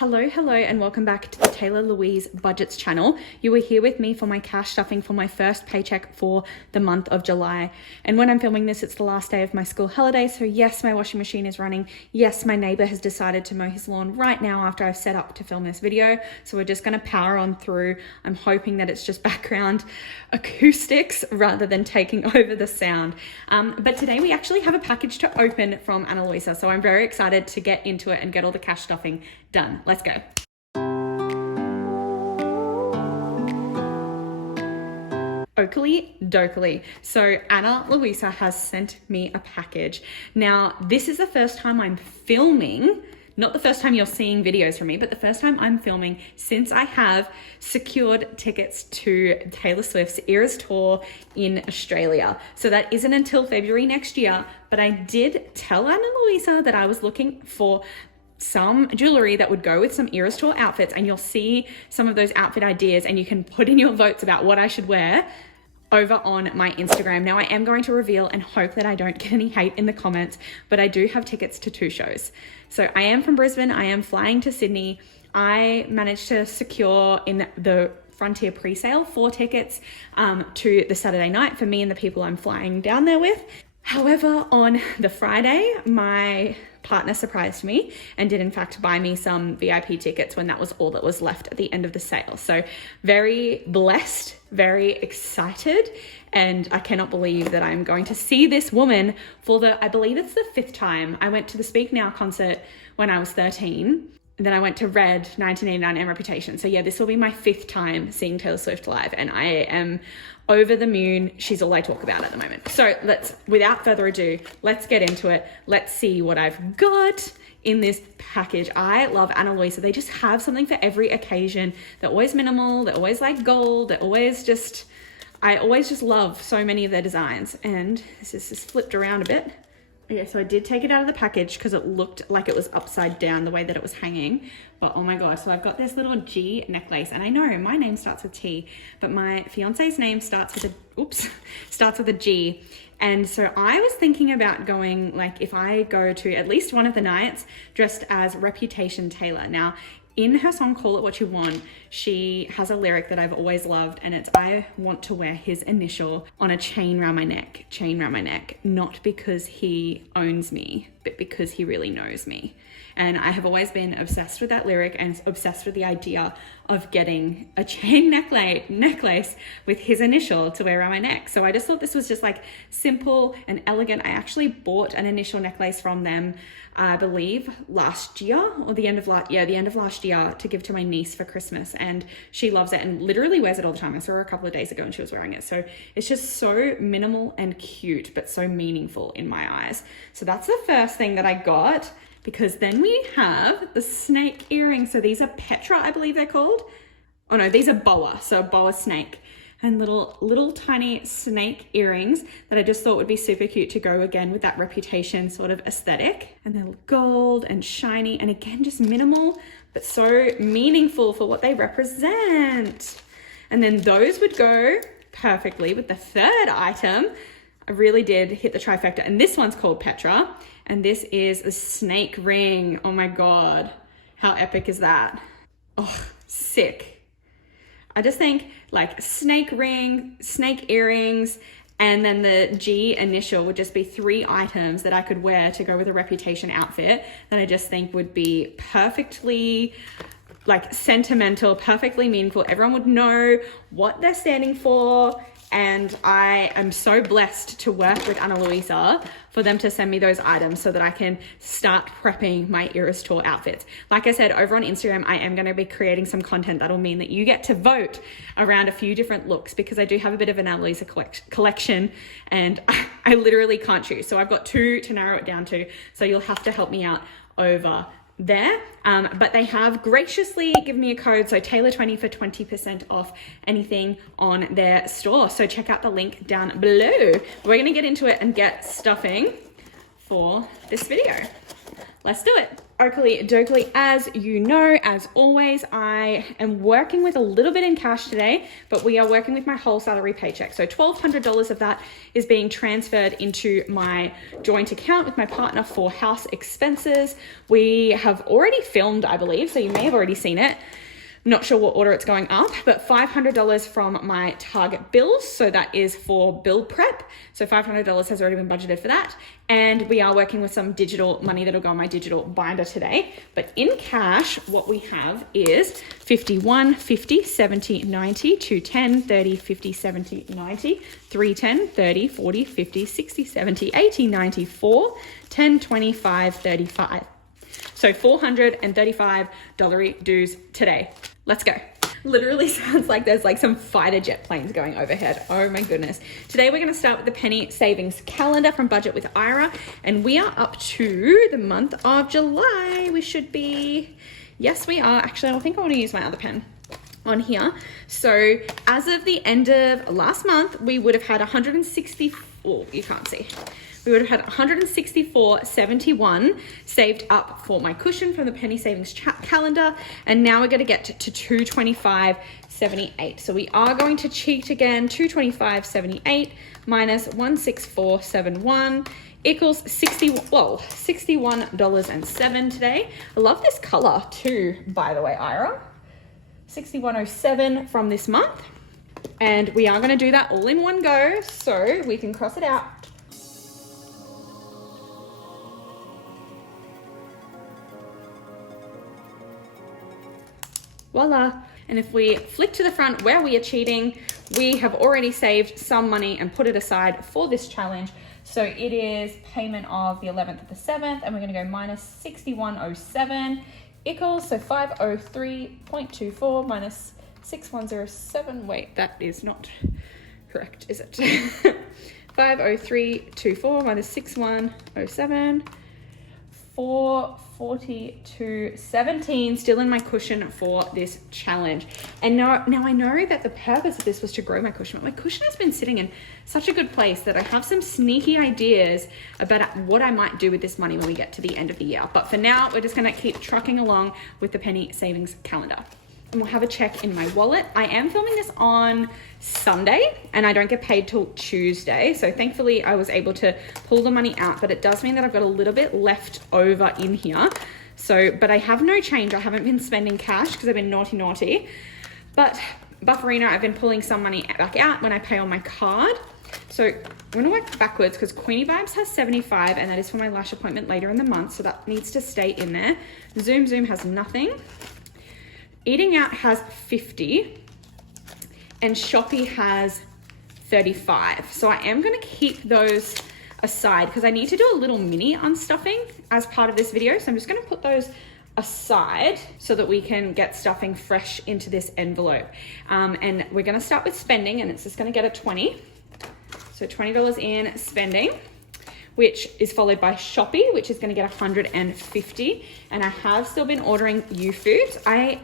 Hello, and welcome back to the Taylah Louise Budgets channel. You are here with me for my cash stuffing for my first paycheck for the month of July. And when I'm filming this, it's the last day of my school holiday. So yes, my washing machine is running. Yes, my neighbor has decided to mow his lawn right now after I've set up to film this video. So we're just gonna power on through. I'm hoping that it's just background acoustics rather than taking over the sound. But today we actually have a package to open from Ana Luisa. So I'm very excited to get into it and get all the cash stuffing done. Let's go. Oakley dokley. So Ana Luisa has sent me a package. Now, this is the first time I'm filming, not the first time you're seeing videos from me, but the first time I'm filming since I have secured tickets to Taylor Swift's ERAS tour in Australia. So that isn't until February next year, but I did tell Ana Luisa that I was looking for some jewelry that would go with some ERAS tour outfits, and you'll see some of those outfit ideas and you can put in your votes about what I should wear over on my Instagram. Now I am going to reveal and hope that I don't get any hate in the comments, but I do have tickets to 2 shows. So I am from Brisbane, I am flying to Sydney. I managed to secure in the Frontier pre-sale 4 tickets to the Saturday night for me and the people I'm flying down there with. However, on the Friday, my partner surprised me and did in fact buy me some VIP tickets when that was all that was left at the end of the sale. So very blessed, very excited, and I cannot believe that I'm going to see this woman for I believe it's the 5th time. I went to the Speak Now concert when I was 13. And then I went to Red, 1989 and Reputation. So yeah, this will be my 5th time seeing Taylor Swift live, and I am over the moon. She's all I talk about at the moment. So without further ado, let's get into it. Let's see what I've got in this package. I love Ana Luisa. They just have something for every occasion. They're always minimal. They're always like gold. They're always just, I always just love so many of their designs. And this is just flipped around a bit. Okay, so I did take it out of the package because it looked like it was upside down the way that it was hanging. But oh my God, so I've got this little G necklace, and I know my name starts with T, but my fiance's name starts with a G. And so I was thinking about going, like, if I go to at least one of the nights dressed as Reputation Taylah. Now, in her song Call It What You Want, she has a lyric that I've always loved, and it's, I want to wear his initial on a chain around my neck, not because he owns me, but because he really knows me. And I have always been obsessed with that lyric and obsessed with the idea of getting a chain necklace with his initial to wear around my neck. So I just thought this was just like simple and elegant. I actually bought an initial necklace from them, I believe last year, or the end of last year, to give to my niece for Christmas, and she loves it and literally wears it all the time. I saw her a couple of days ago and she was wearing it. So it's just so minimal and cute, but so meaningful in my eyes. So that's the first thing that I got, because then we have the snake earrings. So these are Petra, I believe they're called. Oh no, these are boa, so a boa snake. And little tiny snake earrings that I just thought would be super cute to go again with that Reputation sort of aesthetic. And they're gold and shiny, and again, just minimal, but so meaningful for what they represent. And then those would go perfectly with the third item. I really did hit the trifecta, and this one's called Petra, and this is a snake ring. Oh my God, how epic is that? Oh, sick. I just think like snake ring, snake earrings, and then the G initial would just be 3 items that I could wear to go with a Reputation outfit that I just think would be perfectly like sentimental, perfectly meaningful. Everyone would know what they're standing for. And I am so blessed to work with Ana Luisa for them to send me those items so that I can start prepping my ERAS tour outfits. Like I said, over on Instagram, I am going to be creating some content that'll mean that you get to vote around a few different looks, because I do have a bit of an Ana Luisa collection, and I literally can't choose. So I've got 2 to narrow it down to, so you'll have to help me out over there. But they have graciously given me a code, so Taylah20 for 20% off anything on their store. So check out the link down below. We're gonna get into it and get stuffing for this video. let's do it. Oakley dokley, as you know, as always, I am working with a little bit in cash today, but we are working with my whole salary paycheck. So $1,200 of that is being transferred into my joint account with my partner for house expenses. We have already filmed, I believe, so you may have already seen it. Not sure what order it's going up, but $500 from my Target bills. So that is for bill prep. So $500 has already been budgeted for that. And we are working with some digital money that'll go on my digital binder today. But in cash, what we have is 51, 50, 70, 90, 210, 30, 50, 70, 90, 310, 30, 40, 50, 60, 70, 80, 94, 10, 25, 35. So $435 dues today. Let's go. Literally sounds like there's like some fighter jet planes going overhead. Oh my goodness. Today we're going to start with the penny savings calendar from Budget with Ira, and we are up to the month of July. We should be, yes we are. Actually, I think I want to use my other pen on here. So as of the end of last month, we would have had 160, oh, you can't see. We would have had $164.71 saved up for my cushion from the penny savings calendar. And now we're going to get to $225.78. So we are going to cheat again. $225.78 minus $164.71 equals $61.07 today. I love this color too, by the way, Ira. $61.07 from this month. And we are going to do that all in one go so we can cross it out. Voila. And if we flick to the front where we are cheating, we have already saved some money and put it aside for this challenge. So it is payment of the 11th of the 7th, and we're going to go minus 6107 equals, so 503.24 minus 6107. Wait, that is not correct, is it? 503.24 minus 6107. 442.17 still in my cushion for this challenge. And now I know that the purpose of this was to grow my cushion, but my cushion has been sitting in such a good place that I have some sneaky ideas about what I might do with this money when we get to the end of the year. But for now, we're just going to keep trucking along with the penny savings calendar. And we'll have a check in my wallet. I am filming this on Sunday and I don't get paid till Tuesday. So thankfully I was able to pull the money out, but it does mean that I've got a little bit left over in here. So, but I have no change. I haven't been spending cash because I've been naughty. But Bufferino, I've been pulling some money back out when I pay on my card. So I'm going to work backwards because Queenie Vibes has 75 and that is for my lash appointment later in the month. So that needs to stay in there. Zoom Zoom has nothing. Eating Out has 50 and Shopee has 35. So I am going to keep those aside because I need to do a little mini unstuffing as part of this video. So I'm just going to put those aside so that we can get stuffing fresh into this envelope. And we're going to start with spending, and it's just going to get a 20. So $20 in spending, which is followed by Shopee, which is going to get 150. And I have still been ordering U-Foods. I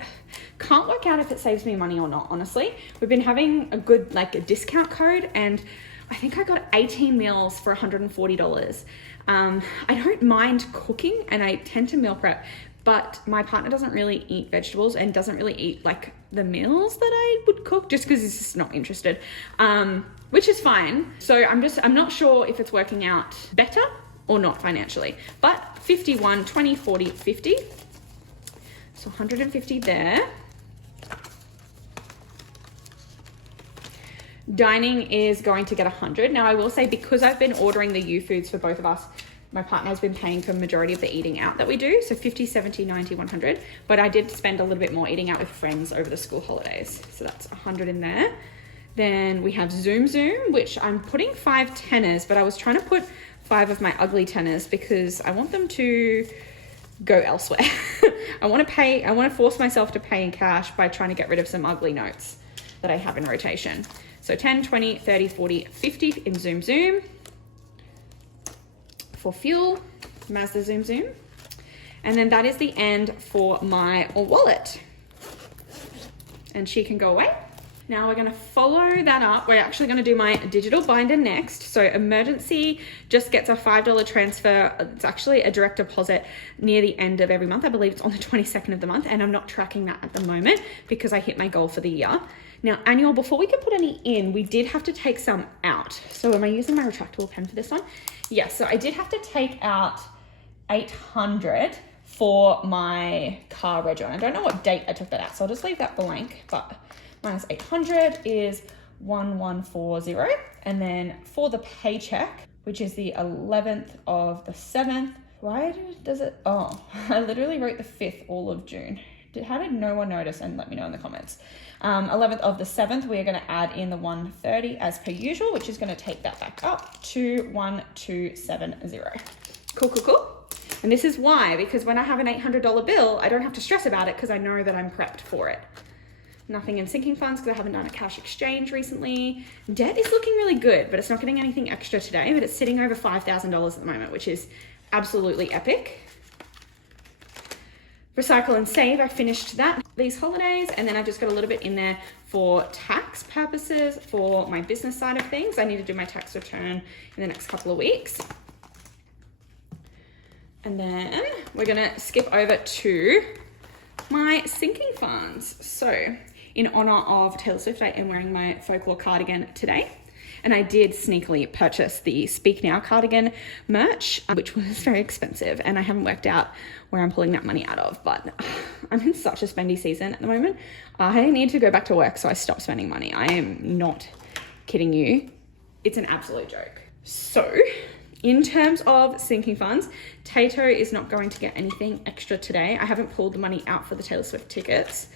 can't work out if it saves me money or not, honestly. We've been having a good, like a discount code, and I think I got 18 meals for $140. I don't mind cooking and I tend to meal prep, but my partner doesn't really eat vegetables and doesn't really eat like the meals that I would cook just because he's just not interested. Which is fine. So I'm not sure if it's working out better or not financially, but 51, 20, 40, 50. So 150 there. Dining is going to get 100. Now I will say, because I've been ordering the U-Foods for both of us, my partner has been paying for the majority of the eating out that we do. So 50, 70, 90, 100. But I did spend a little bit more eating out with friends over the school holidays. So that's 100 in there. Then we have Zoom Zoom, which I'm putting 5 tenors, but I was trying to put 5 of my ugly tenors because I want them to go elsewhere. I want to force myself to pay in cash by trying to get rid of some ugly notes that I have in rotation. So 10, 20, 30, 40, 50 in Zoom Zoom. For fuel, Mazda Zoom Zoom. And then that is the end for my wallet. And she can go away. Now we're going to follow that up. We're actually going to do my digital binder next. So emergency just gets a $5 transfer. It's actually a direct deposit near the end of every month. I believe it's on the 22nd of the month, and I'm not tracking that at the moment because I hit my goal for the year. Now annual, before we can put any in, we did have to take some out. So am I using my retractable pen for this one? Yes, so I did have to take out 800 for my car reg on. I don't know what date I took that out, so I'll just leave that blank, but minus 800 is 1140. And then for the paycheck, which is the 11th of the 7th, does it, oh, I literally wrote the 5th all of June. How did no one notice? And let me know in the comments. 11th of the 7th, we're going to add in the 130 as per usual, which is going to take that back up to 1270. Cool, cool, cool. And this is why, because when I have an $800 bill, I don't have to stress about it because I know that I'm prepped for it. Nothing in sinking funds because I haven't done a cash exchange recently. Debt is looking really good, but it's not getting anything extra today, but it's sitting over $5,000 at the moment, which is absolutely epic. Recycle and save, I finished that these holidays, and then I just got a little bit in there for tax purposes for my business side of things. I need to do my tax return in the next couple of weeks. And then we're gonna skip over to my sinking funds. So in honor of Taylor Swift, I am wearing my folklore cardigan today. And I did sneakily purchase the Speak Now cardigan merch, which was very expensive. And I haven't worked out where I'm pulling that money out of, but I'm in such a spendy season at the moment. I need to go back to work so I stop spending money. I am not kidding you. It's an absolute joke. So in terms of sinking funds, Tato is not going to get anything extra today. I haven't pulled the money out for the Taylor Swift tickets.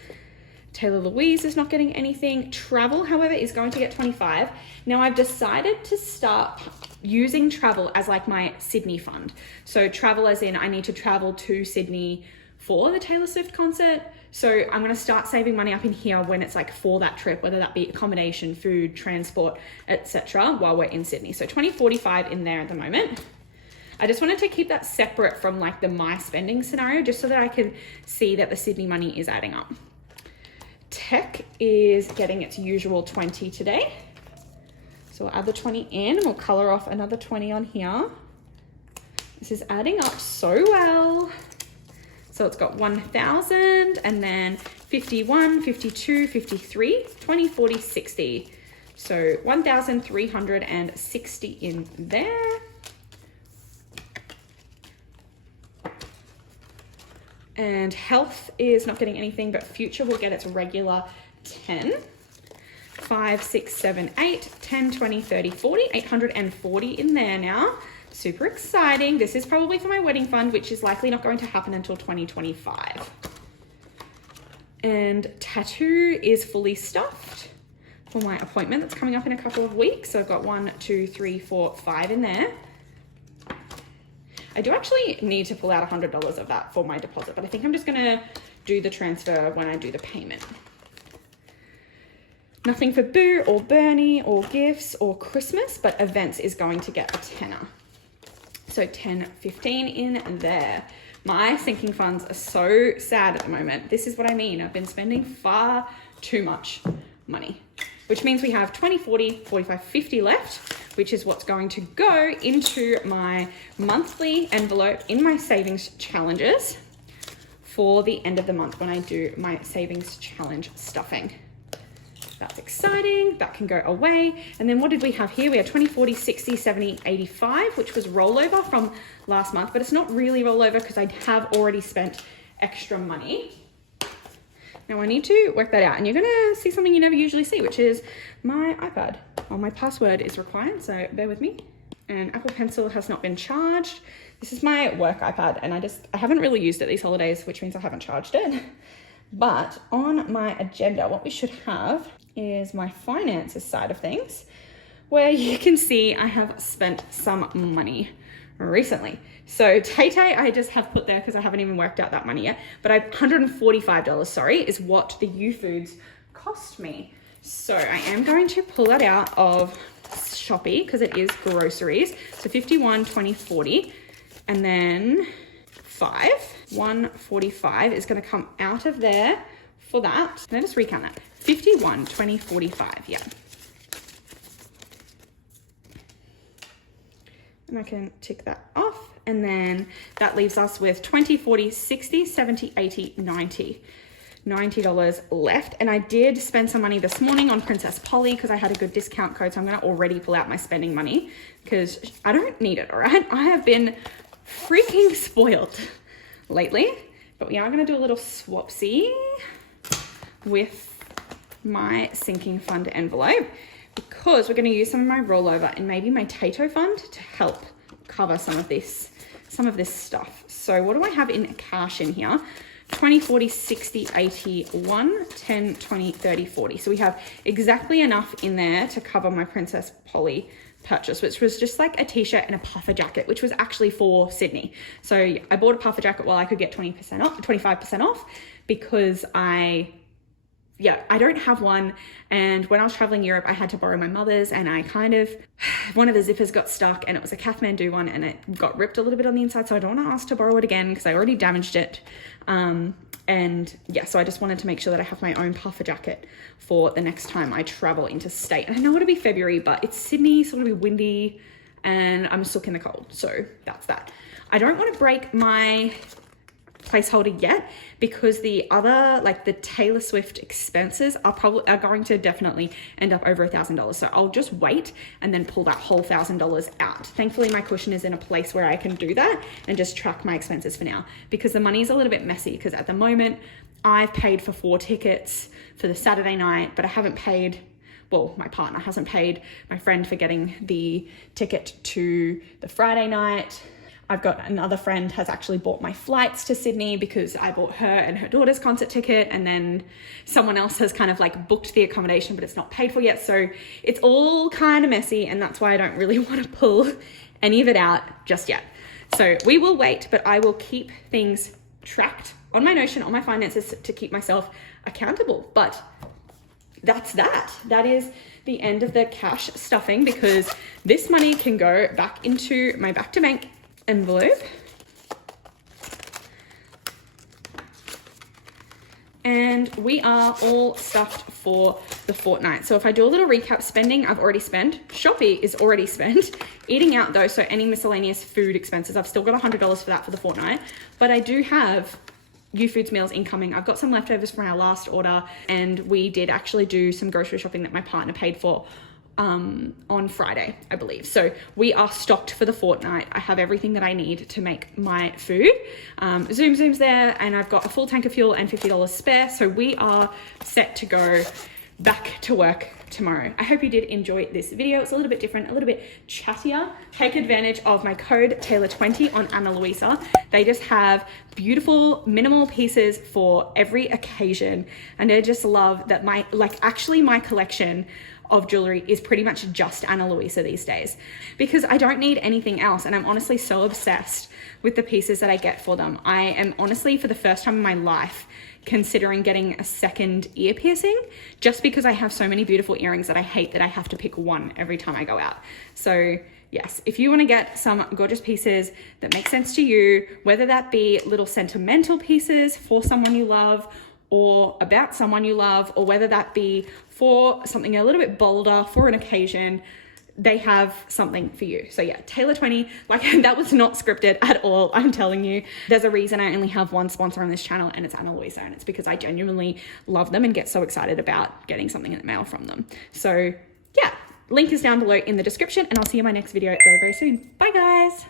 Taylah Louise is not getting anything. Travel, however, is going to get 25. Now I've decided to start using travel as like my Sydney fund. So travel as in I need to travel to Sydney for the Taylor Swift concert. So I'm going to start saving money up in here when it's like for that trip, whether that be accommodation, food, transport, etc. while we're in Sydney. So 2045 in there at the moment. I just wanted to keep that separate from like the my spending scenario, just so that I can see that the Sydney money is adding up. Tech is getting its usual 20 today. So we'll add the 20 in and we'll color off another 20 on here. This is adding up so well. So it's got 1,000 and then 51, 52, 53, 20, 40, 60. So 1,360 in there. And health is not getting anything, but future will get its regular 10. 5, 6, 7, 8, 10, 20, 30, 40, 840 in there now. Super exciting. This is probably for my wedding fund, which is likely not going to happen until 2025. And tattoo is fully stuffed for my appointment that's coming up in a couple of weeks. So I've got 1, 2, 3, 4, 5 in there. I do actually need to pull out $100 of that for my deposit, but I think I'm just gonna do the transfer when I do the payment. Nothing for Boo or Bernie or gifts or Christmas, but events is going to get a tenner. So 10, 15 in there. My sinking funds are so sad at the moment. This is what I mean. I've been spending far too much money, which means we have 20, 40, 45, 50 left, which is what's going to go into my monthly envelope in my savings challenges for the end of the month when I do my savings challenge stuffing. That's exciting. That can go away. And then what did we have here? We had 20, 40, 60, 70, 85, which was rollover from last month, but it's not really rollover because I have already spent extra money. Now I need to work that out, and you're gonna see something you never usually see, which is my iPad. Well, my password is required, so bear with me. And Apple Pencil has not been charged. This is my work iPad, and I haven't really used it these holidays, which means I haven't charged it. But on my agenda, what we should have is my finances side of things, where you can see I have spent some money recently. So Tay-Tay, I just have put there because I haven't even worked out that money yet, but $145, sorry, is what the U-Foods cost me. So I am going to pull that out of Shopee because it is groceries. So 51, 20, 40, and then 145 is going to come out of there for that. Let us recount that. 51, 20, 45, yeah. And I can tick that off. And then that leaves us with 20, 40, 60, 70, 80, 90. $90 left. And I did spend some money this morning on Princess Polly because I had a good discount code. So I'm going to already pull out my spending money because I don't need it, all right? I have been freaking spoiled lately. But we are going to do a little swapsy with my sinking fund envelope because we're going to use some of my rollover and maybe my Tato fund to help cover some of this stuff. So what do I have in cash in here? 20, 40, 60, 80, 1, 10, 20, 30, 40. So we have exactly enough in there to cover my Princess Polly purchase, which was just like a t-shirt and a puffer jacket, which was actually for Sydney. So I bought a puffer jacket while I could get 20% off, 25% off because I don't have one. And when I was traveling Europe, I had to borrow my mother's and one of the zippers got stuck and it was a Kathmandu one and it got ripped a little bit on the inside. So I don't want to ask to borrow it again because I already damaged it. So I just wanted to make sure that I have my own puffer jacket for the next time I travel interstate. And I know it'll be February, but it's Sydney, so it'll be windy and I'm stuck in the cold. So that's that. I don't want to break my placeholder yet because the other, like the Taylor Swift expenses are going to definitely end up over $1,000. So I'll just wait and then pull that whole $1,000 out. Thankfully, my cushion is in a place where I can do that and just track my expenses for now because the money is a little bit messy because at the moment I've paid for 4 tickets for the Saturday night, but I haven't paid, well, my partner hasn't paid my friend for getting the ticket to the Friday night. I've got another friend has actually bought my flights to Sydney because I bought her and her daughter's concert ticket, and then someone else has kind of like booked the accommodation, but it's not paid for yet. So it's all kind of messy, and that's why I don't really want to pull any of it out just yet. So we will wait, but I will keep things tracked on my Notion, on my finances to keep myself accountable. But that's that. That is the end of the cash stuffing because this money can go back into my back to bank envelope. And we are all stuffed for the fortnight. So if I do a little recap, spending I've already spent, Shopee is already spent, eating out though, so any miscellaneous food expenses, I've still got $100 for that for the fortnight, but I do have YouFoods meals incoming. I've got some leftovers from our last order, and we did actually do some grocery shopping that my partner paid for on Friday, I believe. So we are stocked for the fortnight. I have everything that I need to make my food. Zoom's there, and I've got a full tank of fuel and $50 spare. So we are set to go back to work tomorrow. I hope you did enjoy this video. It's a little bit different, a little bit chattier. Take advantage of my code Taylah20 on Ana Luisa. They just have beautiful minimal pieces for every occasion. And I just love that my collection of jewelry is pretty much just Ana Luisa these days because I don't need anything else. And I'm honestly so obsessed with the pieces that I get for them. I am honestly, for the first time in my life, considering getting a second ear piercing just because I have so many beautiful earrings that I hate that I have to pick one every time I go out. So yes, if you want to get some gorgeous pieces that make sense to you, whether that be little sentimental pieces for someone you love or about someone you love, or whether that be for something a little bit bolder for an occasion, they have something for you. So yeah, Taylah20, like that was not scripted at all. I'm telling you, there's a reason I only have one sponsor on this channel, and it's Ana Luisa, and it's because I genuinely love them and get so excited about getting something in the mail from them. So yeah, link is down below in the description, and I'll see you in my next video very, very soon. Bye guys.